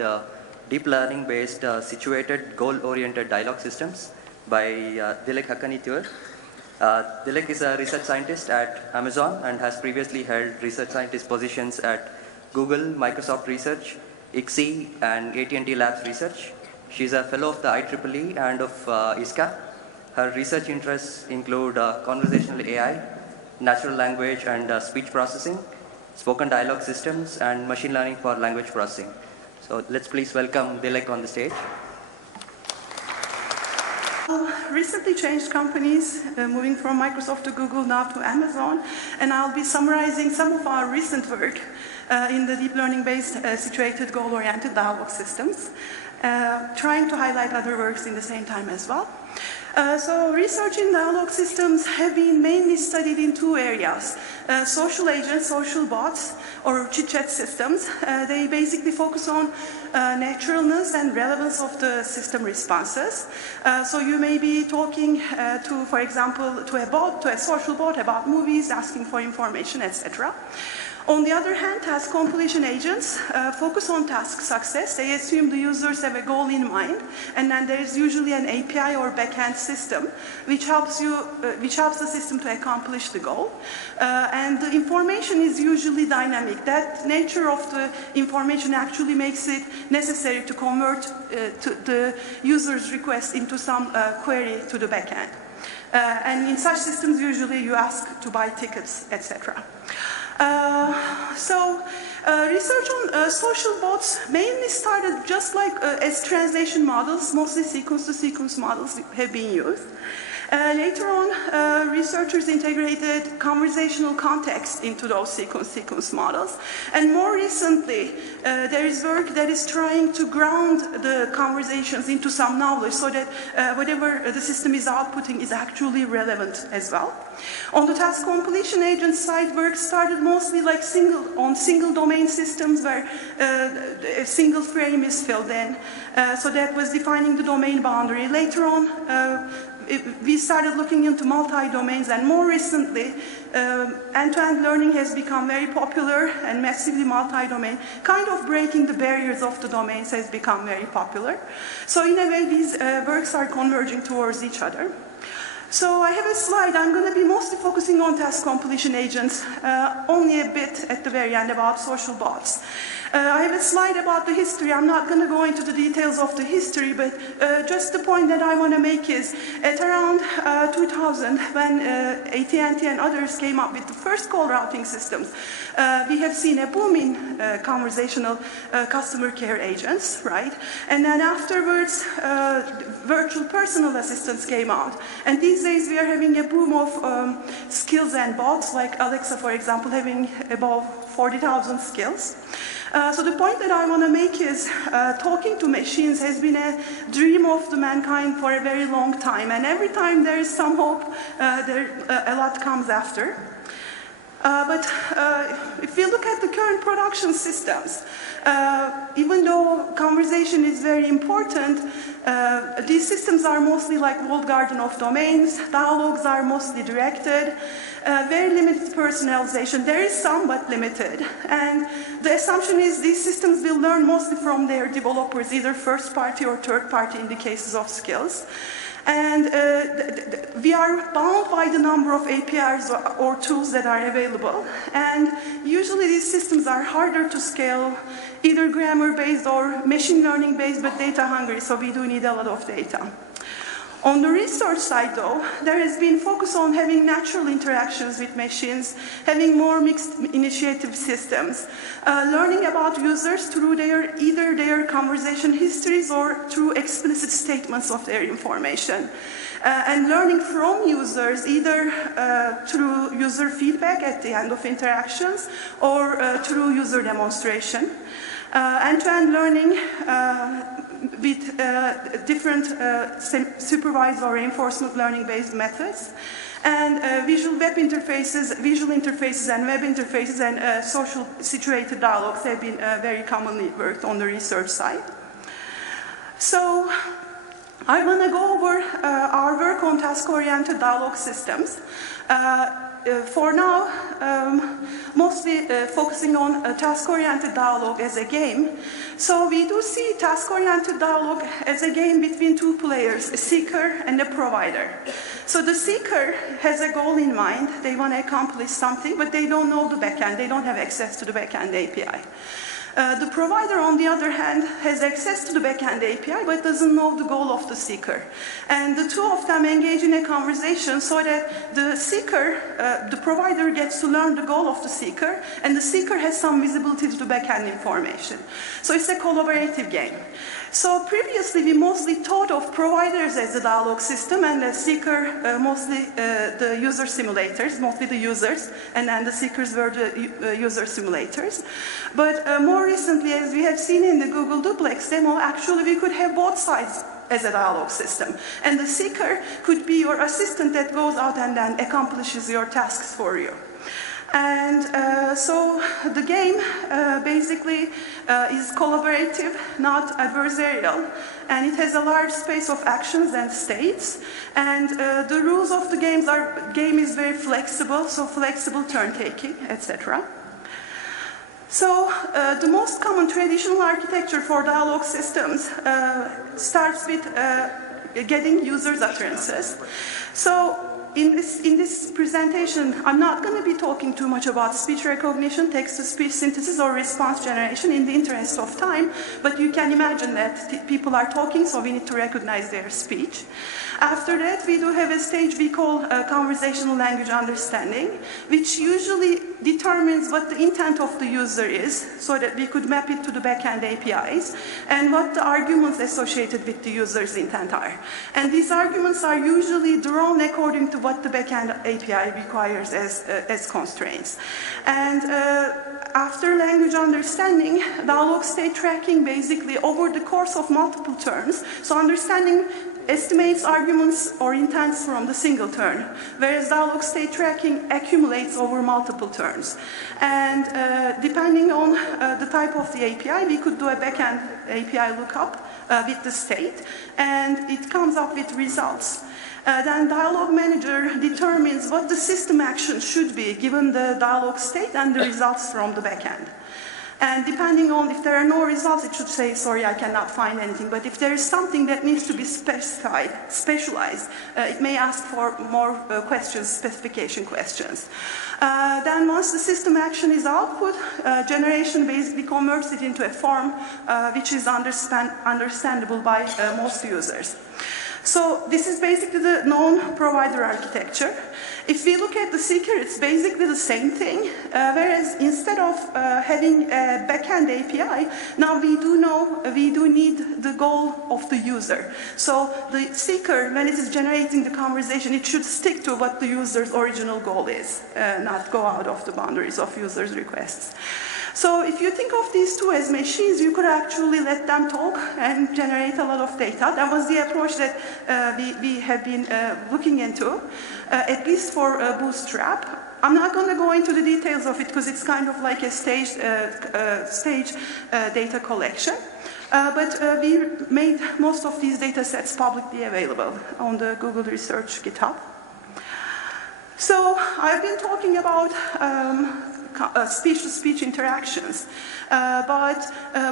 uh, deep learning-based situated goal-oriented dialogue systems by Dilek Hakkani-Tur. Dilek is a research scientist at Amazon and has previously held research scientist positions at Google, Microsoft Research, ICSI, and AT&T Labs Research. She's a fellow of the IEEE and of ISCA. Her research interests include conversational AI, natural language and speech processing, spoken dialogue systems, and machine learning for language processing. So let's please welcome Dilek on the stage. Recently changed companies, moving from Microsoft to Google, now to Amazon, and I'll be summarizing some of our recent work in the deep learning-based situated goal-oriented dialogue systems, trying to highlight other works in the same time as well. So research in dialogue systems have been mainly studied in two areas. Social agents, social bots, or chit-chat systems. They basically focus on naturalness and relevance of the system responses. So you may be talking to, for example, to a bot, to a social bot about movies, asking for information, etc. On the other hand, task completion agents focus on task success. They assume the users have a goal in mind, and then there's usually an API or backend system which helps the system to accomplish the goal. And the information is usually dynamic. That nature of the information actually makes it necessary to convert to the user's request into some query to the backend. And in such systems, usually you ask to buy tickets, etc. Research on social bots mainly started just like as translation models, mostly sequence-to-sequence models have been used. Later on, researchers integrated conversational context into those sequence models. And more recently, there is work that is trying to ground the conversations into some knowledge so that whatever the system is outputting is actually relevant as well. On the task completion agent side, work started mostly like single domain systems where a single frame is filled in. So that was defining the domain boundary. Later on, we started looking into multi-domains, and more recently, end-to-end learning has become very popular and massively multi-domain. Kind of breaking the barriers of the domains has become very popular. So in a way, these works are converging towards each other. So I have a slide. I'm going to be mostly focusing on task completion agents, only a bit at the very end about social bots. I have a slide about the history. I'm not going to go into the details of the history, but just the point that I want to make is at around 2000, when AT&T and others came up with the first call routing systems, we have seen a boom in conversational customer care agents, right? And then afterwards, virtual personal assistants came out. And these days, we are having a boom of skills and bots, like Alexa, for example, having about 40,000 skills. So the point that I want to make is talking to machines has been a dream of the mankind for a very long time. And every time there is some hope, a lot comes after. But if you look at the current production systems, even though conversation is very important, these systems are mostly like walled garden of domains. Dialogues are mostly directed. Very limited personalization. There is some, but limited. And the assumption is these systems will learn mostly from their developers, either first party or third party in the cases of skills. And we are bound by the number of APIs or tools that are available. And usually these systems are harder to scale, either grammar-based or machine learning-based, but data-hungry, so we do need a lot of data. On the research side, though, there has been focus on having natural interactions with machines, having more mixed initiative systems, learning about users through either their conversation histories or through explicit statements of their information, and learning from users either through user feedback at the end of interactions or through user demonstration. End-to-end learning with different supervised or reinforcement learning-based methods, and visual interfaces and web interfaces and social situated dialogues have been very commonly worked on the research side. So I want to go over our work on task-oriented dialogue systems. for now, mostly focusing on task-oriented dialogue as a game. So we do see task-oriented dialogue as a game between two players, a seeker and a provider. So the seeker has a goal in mind, they want to accomplish something, but they don't know the backend, they don't have access to the backend API. The provider, on the other hand, has access to the backend API, but doesn't know the goal of the seeker. And the two of them engage in a conversation so that the seeker, the provider gets to learn the goal of the seeker, and the seeker has some visibility to the backend information. So it's a collaborative game. So previously, we mostly thought of providers as a dialogue system, and the seeker, mostly the user simulators, mostly the users, and then the seekers were the user simulators. But more recently, as we have seen in the Google Duplex demo, actually we could have both sides as a dialogue system. And the seeker could be your assistant that goes out and then accomplishes your tasks for you. And so the game basically is collaborative, not adversarial, and it has a large space of actions and states. And the rules of the game is very flexible, so flexible turn-taking, etc. So the most common traditional architecture for dialogue systems starts with getting users' utterances. So in this presentation, I'm not going to be talking too much about speech recognition, text-to-speech synthesis, or response generation in the interest of time, but you can imagine that people are talking, so we need to recognize their speech. After that, we do have a stage we call conversational language understanding, which usually determines what the intent of the user is, so that we could map it to the backend APIs, and what the arguments associated with the user's intent are. And these arguments are usually drawn according to what the backend API requires as constraints. And after language understanding, dialogue state tracking basically over the course of multiple turns, so understanding estimates arguments or intents from the single turn, whereas dialogue state tracking accumulates over multiple turns. And depending on the type of the API, we could do a backend API lookup with the state, and it comes up with results. Then dialogue manager determines what the system action should be given the dialogue state and the results from the backend. And depending on if there are no results, it should say, sorry, I cannot find anything. But if there is something that needs to be specified, specialized, it may ask for more questions, specification questions. Then once the system action is output, generation basically converts it into a form which is understandable by most users. So this is basically the known provider architecture. If we look at the seeker, it's basically the same thing, whereas instead of having a backend API, now we do need the goal of the user. So the seeker, when it is generating the conversation, it should stick to what the user's original goal is, not go out of the boundaries of users' requests. So if you think of these two as machines, you could actually let them talk and generate a lot of data. That was the approach that we have been looking into, at least for Bootstrap. I'm not going to go into the details of it because it's kind of like a stage data collection. But we made most of these data sets publicly available on the Google Research GitHub. So I've been talking about speech-to-speech interactions. But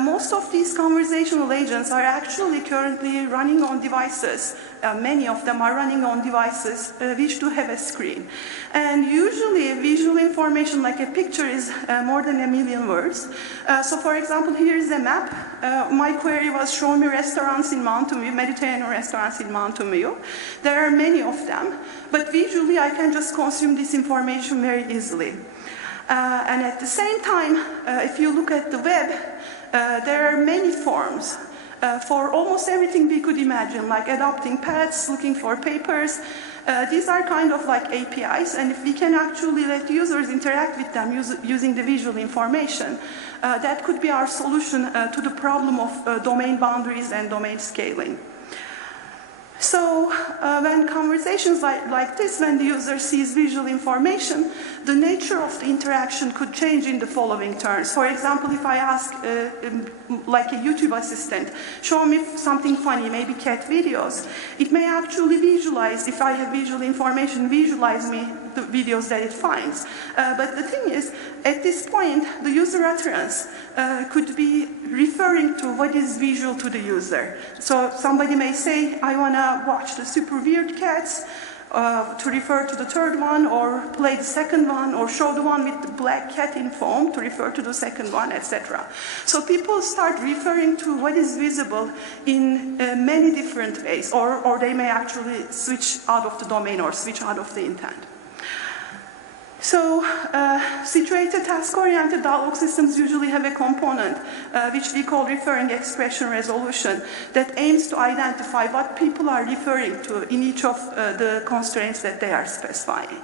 most of these conversational agents are actually currently running on devices. Many of them are running on devices which do have a screen. And usually visual information like a picture is more than 1 million words. So for example, here is a map. My query was show me restaurants in Mountain View, Mediterranean restaurants in Mountain View. There are many of them, but visually I can just consume this information very easily. And at the same time, if you look at the web, there are many forms for almost everything we could imagine, like adopting pets, looking for papers. These are kind of like APIs, and if we can actually let users interact with them using the visual information, that could be our solution to the problem of domain boundaries and domain scaling. So when conversations like this, when the user sees visual information, the nature of the interaction could change in the following terms. For example, if I ask, like a YouTube assistant, show me something funny, maybe cat videos, it may actually visualize, if I have visual information, visualize me the videos that it finds. But the thing is, at this point, the user utterance could be referring to what is visual to the user. So somebody may say, I want to watch the super weird cats, to refer to the third one, or play the second one, or show the one with the black cat in foam to refer to the second one, etc. So people start referring to what is visible in many different ways, or they may actually switch out of the domain or switch out of the intent. So, situated task-oriented dialogue systems usually have a component which we call referring expression resolution that aims to identify what people are referring to in each of the constraints that they are specifying.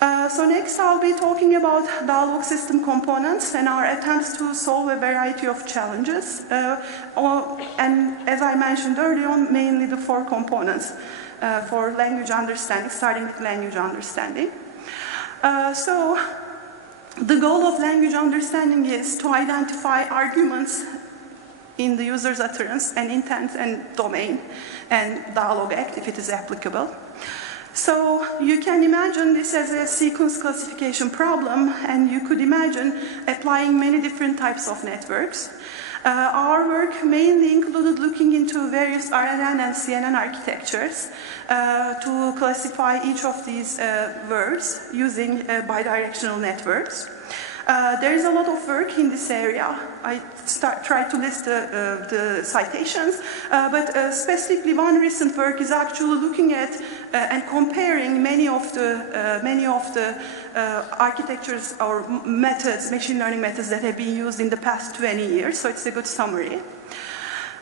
So next I'll be talking about dialogue system components and our attempts to solve a variety of challenges. And as I mentioned earlier on, mainly the 4 components for language understanding, starting with language understanding. So the goal of language understanding is to identify arguments in the user's utterance and intent and domain and dialogue act if it is applicable. So you can imagine this as a sequence classification problem, and you could imagine applying many different types of networks. Our work mainly included looking into various RNN and CNN architectures to classify each of these words using bidirectional networks. There is a lot of work in this area. I try to list the citations, but specifically one recent work is actually looking at and comparing many of the architectures or methods, machine learning methods that have been used in the past 20 years, so it's a good summary.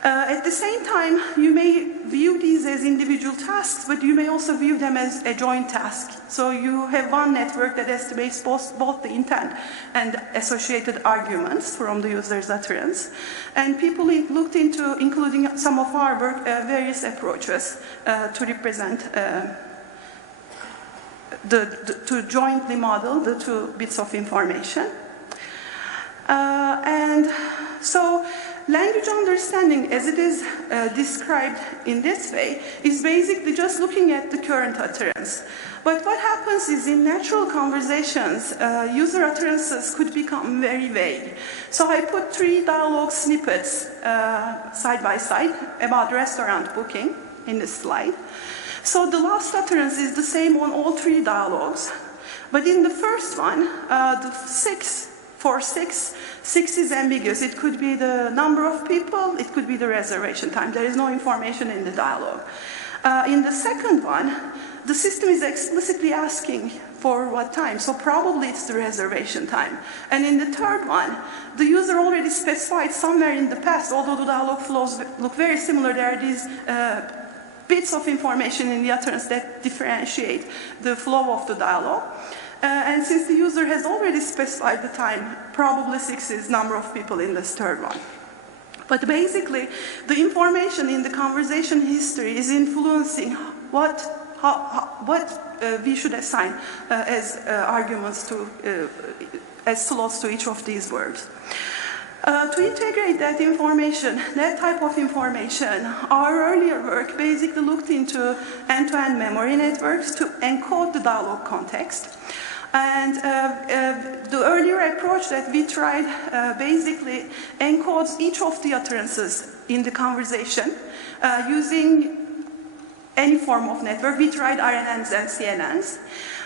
At the same time, you may view these as individual tasks, but you may also view them as a joint task. So you have one network that estimates both the intent and associated arguments from the user's utterance. And people looked into, including some of our work, various approaches to represent, to jointly model the 2 bits of information. And so, language understanding, as it is described in this way, is basically just looking at the current utterance. But what happens is in natural conversations, user utterances could become very vague. So I put 3 dialogue snippets side by side about restaurant booking in this slide. So the last utterance is the same on all 3 dialogues. But in the first one, the 6 is ambiguous. It could be the number of people, it could be the reservation time. There is no information in the dialogue. In the second one, the system is explicitly asking for what time, so probably it's the reservation time. And in the third one, the user already specified somewhere in the past, although the dialogue flows look very similar, there are these bits of information in the utterance that differentiate the flow of the dialogue. And since the user has already specified the time, probably 6 is number of people in this third one. But basically, the information in the conversation history is influencing what we should assign as arguments to, as slots to each of these words. To integrate that information, that type of information, our earlier work basically looked into end-to-end memory networks to encode the dialogue context. And the earlier approach that we tried basically encodes each of the utterances in the conversation using any form of network. We tried RNNs and CNNs.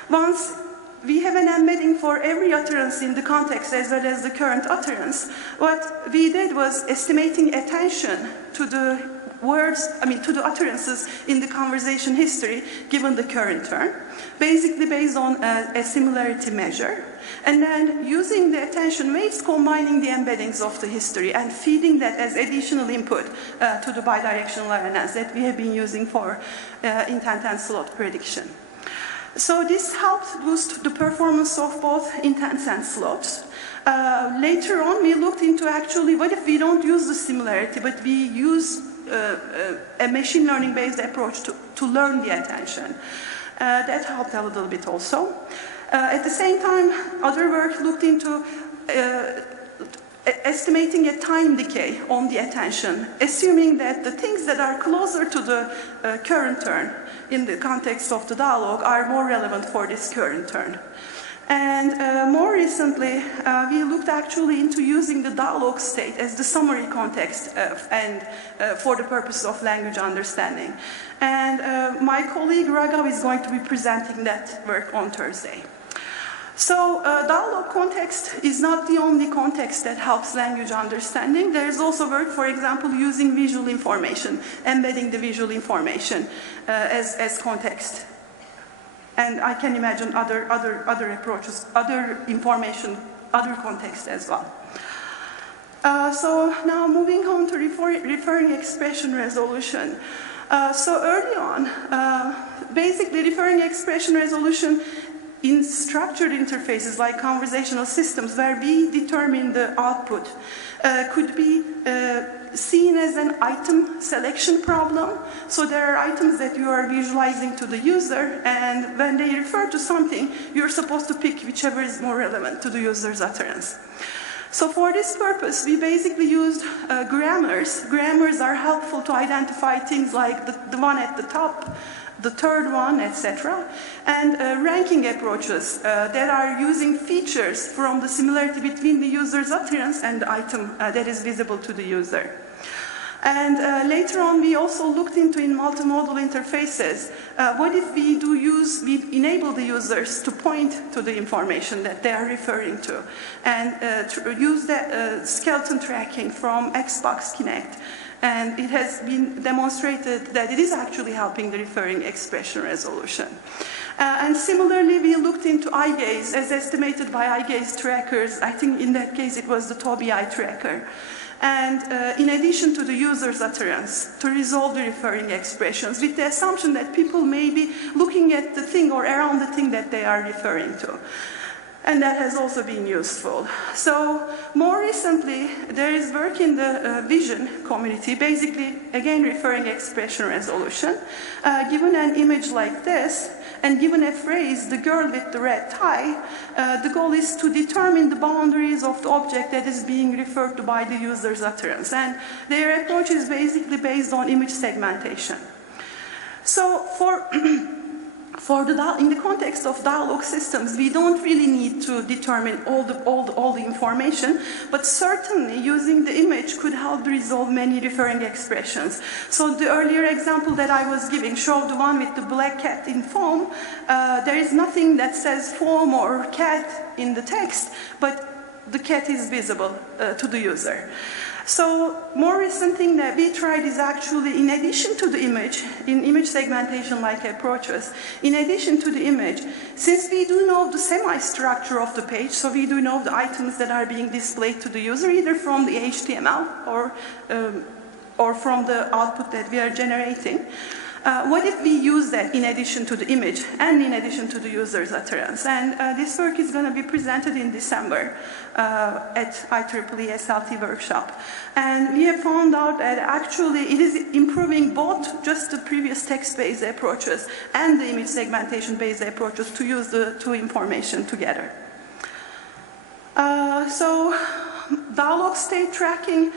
Once we have an embedding for every utterance in the context as well as the current utterance, what we did was estimating attention to the words, to the utterances in the conversation history given the current term, basically based on a similarity measure, and then using the attention weights, combining the embeddings of the history and feeding that as additional input to the bidirectional RNNs that we have been using for intent and slot prediction. So this helped boost the performance of both intents and slots. Later on, we looked into actually what if we don't use the similarity, but we use a machine learning-based approach to learn the attention. That helped a little bit also. At the same time, other work looked into estimating a time decay on the attention, assuming that the things that are closer to the current turn in the context of the dialogue are more relevant for this current turn. And more recently, we looked actually into using the dialogue state as the summary context for the purposes of language understanding. And my colleague Raghav is going to be presenting that work on Thursday. So dialogue context is not the only context that helps language understanding. There is also work, for example, using visual information, embedding the visual information as context. And I can imagine other approaches, other information, other context as well. So now moving on to referring expression resolution. So early on, basically referring expression resolution in structured interfaces like conversational systems where we determine the output could be seen as an item selection problem. So there are items that you are visualizing to the user, and when they refer to something, you're supposed to pick whichever is more relevant to the user's utterance. So for this purpose, we basically used grammars. Grammars are helpful to identify things like the one at the top, the third one, etc. And ranking approaches that are using features from the similarity between the user's utterance and the item that is visible to the user. And later on, we also looked into in multimodal interfaces, what if we enable the users to point to the information that they are referring to, and use the skeleton tracking from Xbox Kinect. And it has been demonstrated that it is actually helping the referring expression resolution. And similarly, we looked into eye gaze as estimated by eye gaze trackers. I think in that case it was the Tobii eye tracker. And in addition to the user's utterance, to resolve the referring expressions with the assumption that people may be looking at the thing or around the thing that they are referring to. And that has also been useful. So more recently, there is work in the vision community, basically, again, referring expression resolution. Given an image like this, and given a phrase, the girl with the red tie, the goal is to determine the boundaries of the object that is being referred to by the user's utterance. And their approach is basically based on image segmentation. So in the context of dialogue systems, we don't really need to determine all the information, but certainly using the image could help resolve many referring expressions. So the earlier example that I was giving showed the one with the black cat in foam. There is nothing that says foam or cat in the text, but the cat is visible to the user. So more recent thing that we tried is actually, in addition to the image, in image segmentation-like approaches, in addition to the image, since we do know the semi-structure of the page, so we do know the items that are being displayed to the user, either from the HTML or from the output that we are generating. What if we use that in addition to the image and in addition to the user's utterance? And this work is going to be presented in December at IEEE SLT workshop. And we have found out that actually it is improving both just the previous text-based approaches and the image segmentation-based approaches to use the two information together. So dialogue state tracking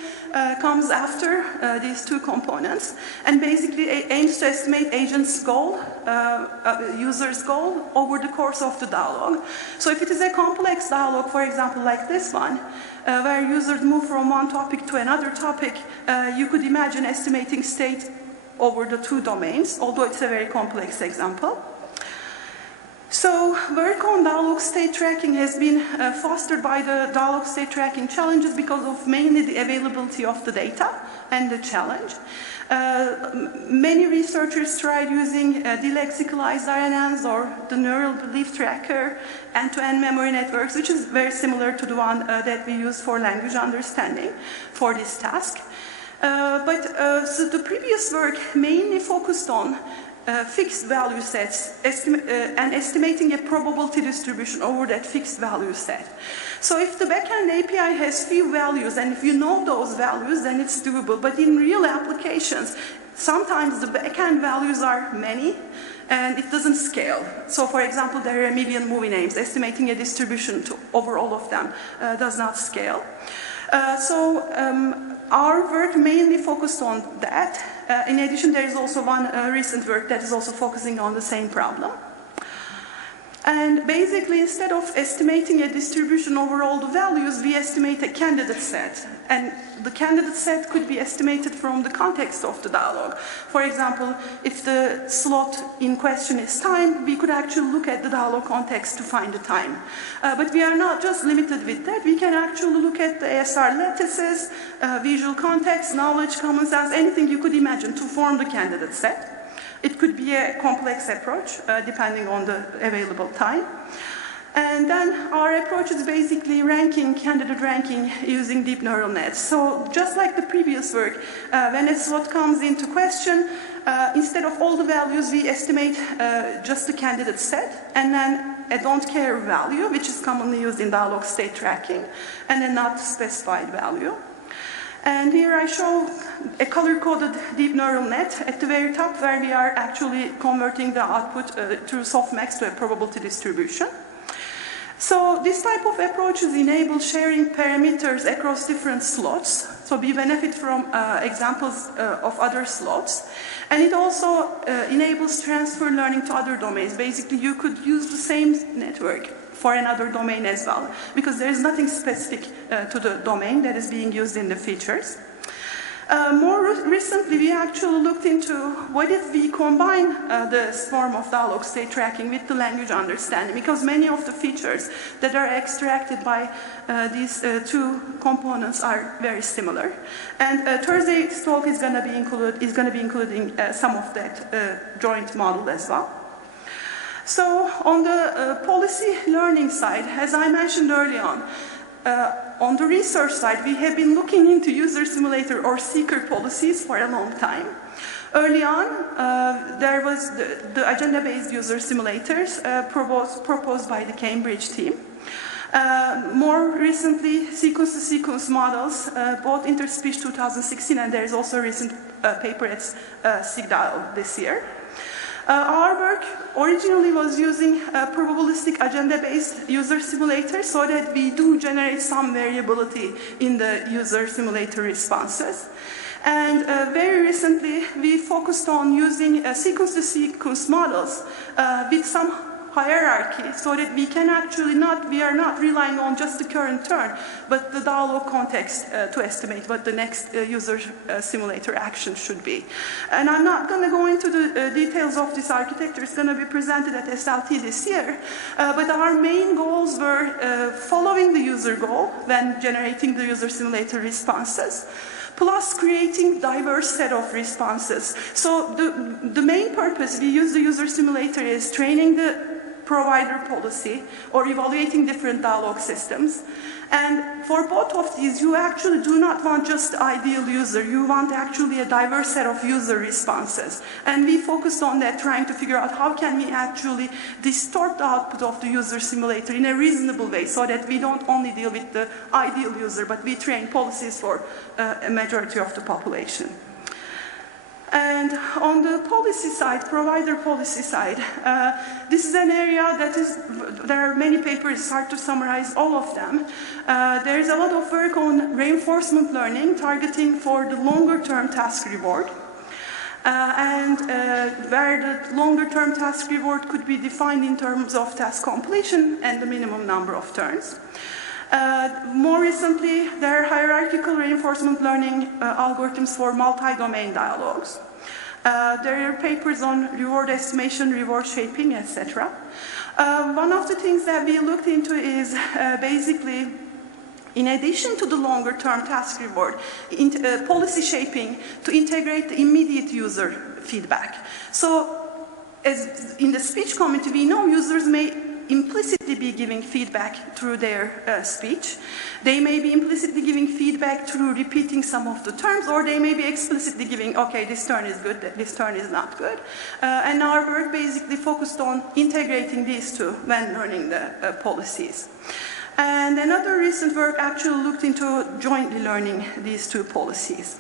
comes after these two components, and basically aims to estimate agent's goal, user's goal, over the course of the dialogue. So if it is a complex dialogue, for example, like this one, where users move from one topic to another topic, you could imagine estimating state over the two domains, although it's a very complex example. So work on dialogue state tracking has been fostered by the dialogue state tracking challenges because of mainly the availability of the data and the challenge. Many researchers tried using delexicalized RNNs or the neural belief tracker, end-to-end memory networks, which is very similar to the one that we use for language understanding for this task. So the previous work mainly focused on fixed value sets and estimating a probability distribution over that fixed value set. So if the backend API has few values, and if you know those values, then it's doable. But in real applications, sometimes the backend values are many, and it doesn't scale. So for example, there are a million movie names. Estimating a distribution over all of them does not scale. Our work mainly focused on that. In addition, there is also one recent work that is also focusing on the same problem. And basically, instead of estimating a distribution over all the values, we estimate a candidate set. And the candidate set could be estimated from the context of the dialogue. For example, if the slot in question is time, we could actually look at the dialogue context to find the time. But we are not just limited with that. We can actually look at the ASR lattices, visual context, knowledge, common sense, anything you could imagine to form the candidate set. It could be a complex approach, depending on the available time. And then our approach is basically candidate ranking using deep neural nets. So just like the previous work, when a slot comes into question, instead of all the values, we estimate just the candidate set, and then a don't care value, which is commonly used in dialogue state tracking, and a not specified value. And here I show a color-coded deep neural net at the very top, where we are actually converting the output through softmax to a probability distribution. So this type of approaches enable sharing parameters across different slots. So we benefit from examples of other slots. And it also enables transfer learning to other domains. Basically, you could use the same network for another domain as well, because there is nothing specific to the domain that is being used in the features. More recently, we actually looked into what if we combine this form of dialogue state tracking with the language understanding, because many of the features that are extracted by these two components are very similar. And Thursday's talk is going to be including some of that joint model as well. So on the policy learning side, as I mentioned early on the research side, we have been looking into user simulator or seeker policies for a long time. Early on, there was the agenda-based user simulators proposed by the Cambridge team. More recently, sequence-to-sequence models, both Interspeech 2016, and there is also a recent paper at SIGDAL this year. Our work originally was using probabilistic agenda-based user simulators so that we do generate some variability in the user simulator responses. And very recently, we focused on using sequence-to-sequence models with some hierarchy so that we can actually we are not relying on just the current turn, but the dialogue context to estimate what the next user simulator action should be. And I'm not going to go into the details of this architecture. It's going to be presented at SLT this year. But our main goals were following the user goal when generating the user simulator responses, plus creating diverse set of responses. So the main purpose we use the user simulator is training the provider policy or evaluating different dialogue systems. And for both of these, you actually do not want just the ideal user. You want actually a diverse set of user responses. And we focused on that, trying to figure out how can we actually distort the output of the user simulator in a reasonable way so that we don't only deal with the ideal user, but we train policies for a majority of the population. And on the policy side, provider policy side, this is an area there are many papers, it's hard to summarize all of them. There is a lot of work on reinforcement learning, targeting for the longer-term task reward. Where the longer-term task reward could be defined in terms of task completion and the minimum number of turns. More recently, there are hierarchical reinforcement learning algorithms for multi-domain dialogues. There are papers on reward estimation, reward shaping, etc. One of the things that we looked into is basically, in addition to the longer-term task reward, policy shaping to integrate the immediate user feedback. So, as in the speech community, we know users may implicitly be giving feedback through their speech. They may be implicitly giving feedback through repeating some of the terms, or they may be explicitly giving, okay, this turn is good, this turn is not good. And our work basically focused on integrating these two when learning the policies. And another recent work actually looked into jointly learning these two policies.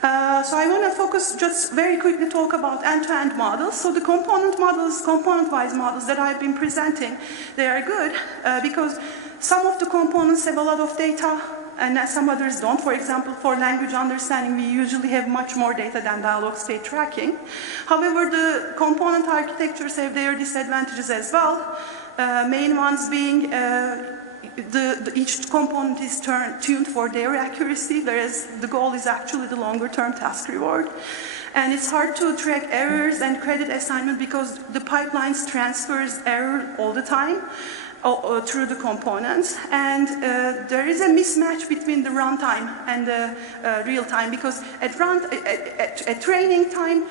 So I want to focus just very quickly talk about end-to-end models. So the component-wise models that I've been presenting, they are good because some of the components have a lot of data and some others don't. For example, for language understanding, we usually have much more data than dialogue state tracking. However, the component architectures have their disadvantages as well. Main ones being each component is tuned for their accuracy, whereas the goal is actually the longer-term task reward. And it's hard to track errors and credit assignment because the pipelines transfers error all the time through the components. And there is a mismatch between the runtime and the real time, because at training time,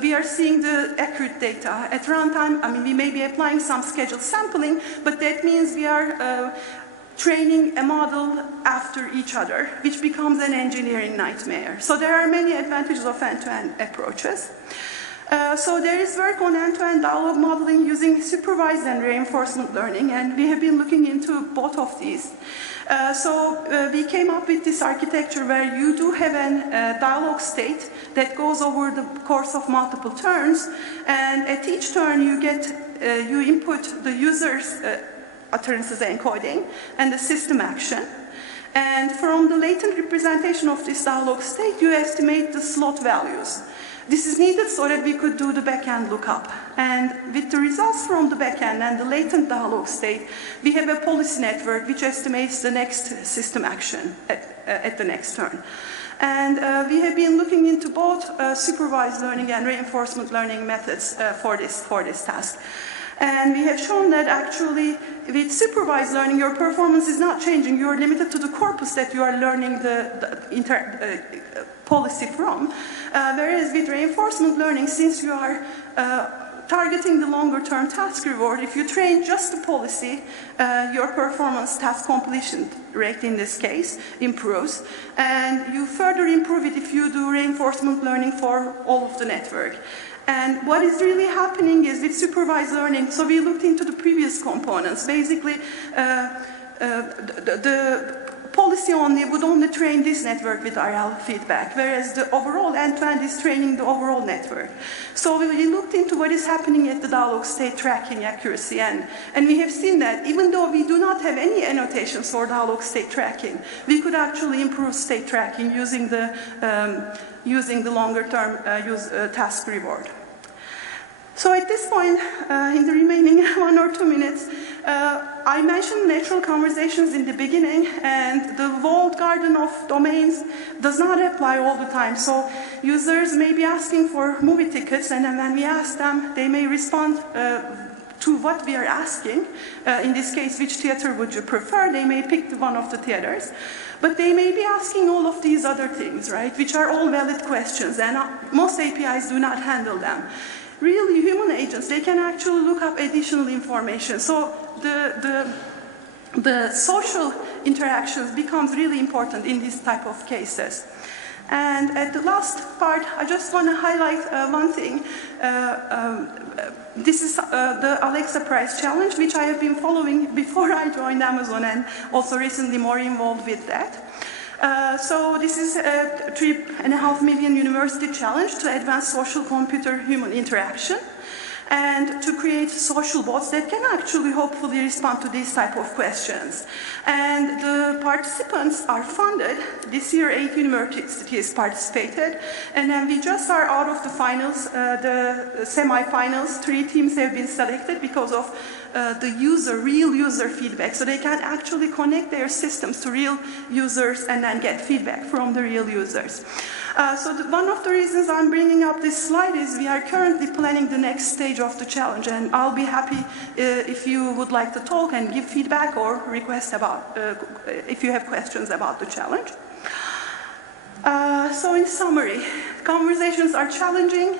we are seeing the accurate data. At runtime, I mean, we may be applying some scheduled sampling, but that means we are training a model after each other, which becomes an engineering nightmare. So there are many advantages of end-to-end approaches. So there is work on end-to-end dialogue modeling using supervised and reinforcement learning, and we have been looking into both of these. We came up with this architecture where you do have a dialogue state that goes over the course of multiple turns, and at each turn you input the user's utterances encoding and the system action. And from the latent representation of this dialogue state, you estimate the slot values. This is needed so that we could do the backend lookup. And with the results from the backend and the latent dialogue state, we have a policy network which estimates the next system action at the next turn. And we have been looking into both supervised learning and reinforcement learning methods for this task. And we have shown that actually with supervised learning, your performance is not changing. You are limited to the corpus that you are learning the policy from. Whereas with reinforcement learning, since you are targeting the longer-term task reward, if you train just the policy, your performance task completion rate in this case improves. And you further improve it if you do reinforcement learning for all of the network. And what is really happening is with supervised learning, so we looked into the previous components. Basically, the policy would only train this network with RL feedback, whereas the overall end-to-end is training the overall network. So we looked into what is happening at the dialogue state tracking accuracy, and we have seen that even though we do not have any annotations for dialogue state tracking, we could actually improve state tracking using the longer-term task reward. So at this point, in the remaining 1 or 2 minutes, I mentioned natural conversations in the beginning, and the walled garden of domains does not apply all the time. So users may be asking for movie tickets, and then when we ask them, they may respond to what we are asking. In this case, which theater would you prefer? They may pick one of the theaters. But they may be asking all of these other things, right, which are all valid questions, and most APIs do not handle them. Really, human agents, they can actually look up additional information. So the social interactions becomes really important in this type of cases. And at the last part, I just want to highlight one thing. This is the Alexa Prize Challenge, which I have been following before I joined Amazon, and also recently more involved with that. So this is a 3.5 million university challenge to advance social computer-human interaction and to create social bots that can actually hopefully respond to these type of questions. And the participants are funded. This year 8 universities participated, and then we just are out of the finals, the semi-finals. 3 teams have been selected because of the real user feedback. So they can actually connect their systems to real users and then get feedback from the real users. One of the reasons I'm bringing up this slide is we are currently planning the next stage of the challenge, and I'll be happy if you would like to talk and give feedback or request about, if you have questions about the challenge. So in summary, conversations are challenging.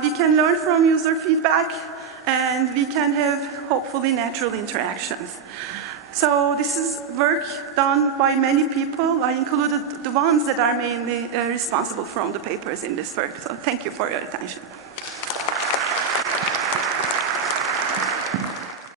We can learn from user feedback, and we can have, hopefully, natural interactions. So this is work done by many people. I included the ones that are mainly responsible from the papers in this work. So thank you for your attention.